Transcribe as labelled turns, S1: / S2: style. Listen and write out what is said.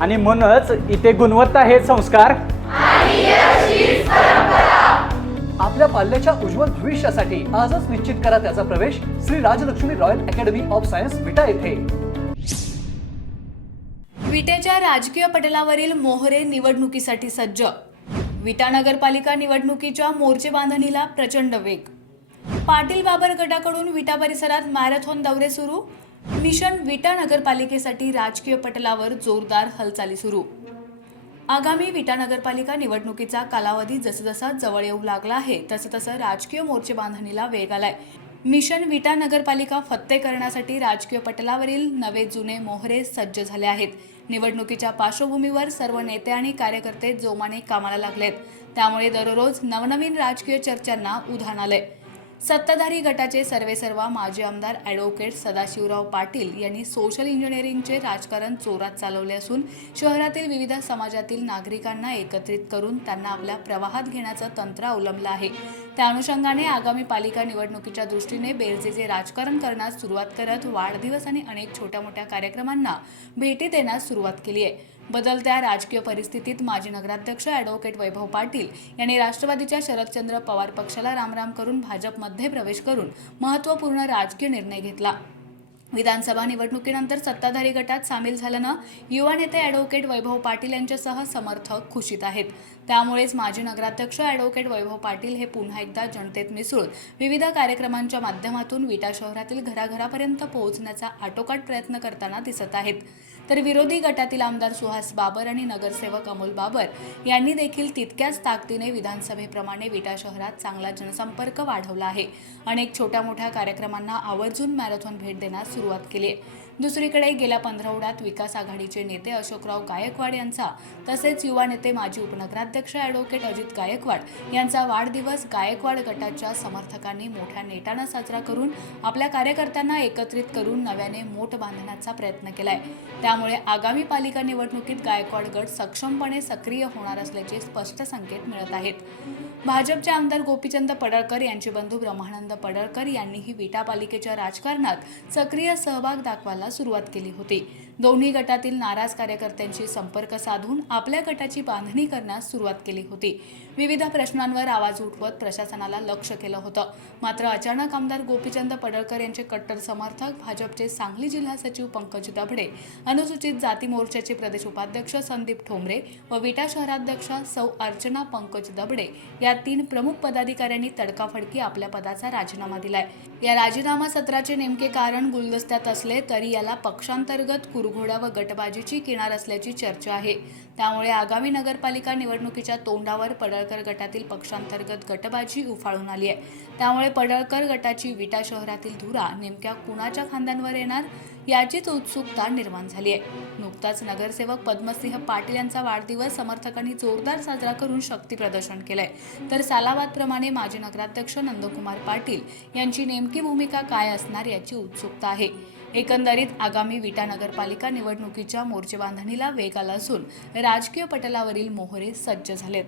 S1: आणि म्हणूनच इथे गुणवत्ता हे संस्कार.
S2: आपल्या पाल्याच्या उज्ज्वल भविष्यासाठी आजच निश्चित करा त्याचा प्रवेश Shri Rajlakshmi royal academy of science Vita येथे.
S3: विटेच्या राजकीय पटलावरील मोहरे निवडणुकीसाठी सज्ज. विटा नगरपालिका निवडणुकीच्या मोर्चे बांधणीला प्रचंड वेग. पाटील बाबर गटाकडून विटा परिसरात मॅरेथॉन दौरे सुरू मिशन विटा नगरपालिकेसाठी राजकीय पटलावर जोरदार हालचाली सुरू. आगामी विटा नगरपालिका निवडणुकीचा कालावधी जसजसा जवळ येऊ लागला आहे तसं तसं राजकीय मोर्चे बांधणीला वेग आलाय. मिशन विटा नगरपालिका फत्ते करण्यासाठी राजकीय पटलावरील नवे जुने मोहरे सज्ज झाले आहेत. निवडणुकीच्या पार्श्वभूमीवर सर्व नेते आणि कार्यकर्ते जोमाने कामाला लागलेत. त्यामुळे दररोज नवनवीन राजकीय चर्चांना उधाण आलंय. सत्ताधारी गटाचे सर्वेसर्वा माजी आमदार ॲडव्होकेट सदाशिवराव पाटील यांनी सोशल इंजिनिअरिंगचे राजकारण जोरात चालवले असून शहरातील विविध समाजातील नागरिकांना एकत्रित करून त्यांना आपल्या प्रवाहात घेण्याचं तंत्र अवलंबलं आहे. त्या अनुषंगाने आगामी पालिका निवडणुकीच्या दृष्टीने बेरजेचे राजकारण करण्यास सुरुवात करत वाढदिवस आणि अनेक छोट्या मोठ्या कार्यक्रमांना भेटी देण्यास सुरुवात केली आहे. बदलत्या राजकीय परिस्थितीत माजी नगराध्यक्ष ॲडव्होकेट वैभव पाटील यांनी राष्ट्रवादीच्या शरदचंद्र पवार पक्षाला रामराम करून भाजपमध्ये प्रवेश करून महत्त्वपूर्ण राजकीय निर्णय घेतला. विधानसभा निवडणुकीनंतर सत्ताधारी गटात सामील झाल्यानं युवा नेते ॲडव्होकेट वैभव पाटील यांच्यासह समर्थक खुशीत आहेत. त्यामुळेच माजी नगराध्यक्ष ॲडव्होकेट वैभव पाटील हे पुन्हा एकदा जनतेत मिसळून विविध कार्यक्रमांच्या माध्यमातून विटा शहरातील घराघरापर्यंत पोहोचण्याचा आटोकाट प्रयत्न करताना दिसत आहेत. तर विरोधी गटातील आमदार सुहास बाबर आणि नगरसेवक अमोल बाबर यांनी देखील तितक्याच ताकदीने विधानसभेप्रमाणे विटा शहरात चांगला जनसंपर्क वाढवला आहे. अनेक छोट्या मोठ्या कार्यक्रमांना आवर्जून मॅरेथॉन भेट देण्यास सुरुवात केली आहे. दुसरीकडे गेल्या पंधरवड्यात विकास आघाडीचे नेते अशोकराव गायकवाड यांचा तसेच युवा नेते माजी उपनगराध्यक्ष ॲडव्होकेट अजित गायकवाड यांचा वाढदिवस गायकवाड गटाच्या समर्थकांनी मोठ्या नेटानं साजरा करून आपल्या कार्यकर्त्यांना एकत्रित करून नव्याने मोठ बांधण्याचा प्रयत्न केलाय. त्यामुळे त्यामुळे आगामी पालिका निवडणुकीत गायकवाड गट सक्षमपणे सक्रिय होणार असल्याचे स्पष्ट संकेत मिळत आहेत. भाजपचे आमदार गोपीचंद पडळकर यांचे बंधू ब्रह्मानंद पडळकर यांनीही विटा पालिकेच्या राजकारणात सक्रिय सहभाग दाखवायला सुरुवात केली होती. दोन्ही गटातील नाराज कार्यकर्त्यांशी संपर्क साधून आपल्या गटाची बांधणी करण्यास सुरुवात केली होती. विविध प्रश्नांवर आवाज उठवत प्रशासनाला लक्ष केलं होतं. मात्र अचानक आमदार गोपीचंद पडळकर यांचे कट्टर समर्थक भाजपचे सांगली जिल्हा सचिव पंकज दभडे अनुसूचित जाती मोर्चाचे प्रदेश उपाध्यक्ष संदीप ठोंबरे व विटा शहराध्यक्ष सौ अर्चना पंकज दबडे या तीन प्रमुख पदाधिकाऱ्यांनी तडकाफडकी आपल्या पदाचा राजीनामा दिलाय. या राजीनामा सत्राचे नेमके कारण गुलदस्त्यात असले तरी याला पक्षांतर्गत कुरघोड्या व गटबाजीची किनार असल्याची चर्चा आहे. त्यामुळे आगामी नगरपालिका निवडणुकीच्या तोंडावर पडळकर गटातील पक्षांतर्गत गटबाजी उफाळून आली आहे त्यामुळे पडळकर गटाची विटा शहरातील धुरा नेमक्या कुणाच्या खांद्यांवर येणार? याचीच उत्सुकता निर्माण झाली आहे. नुकताच नगरसेवक पद्मसिंह पाटील यांचा वाढदिवस समर्थकांनी जोरदार साजरा करून शक्ती प्रदर्शन केलंय. तर सालाबादप्रमाणे माजी नगराध्यक्ष नंदकुमार पाटील यांची नेमकी भूमिका काय असणार याची उत्सुकता आहे. एकंदरीत आगामी विटा नगरपालिका निवडणुकीच्या मोर्चेबांधणीला वेग आला असून राजकीय पटलावरील मोहरे सज्ज झालेत.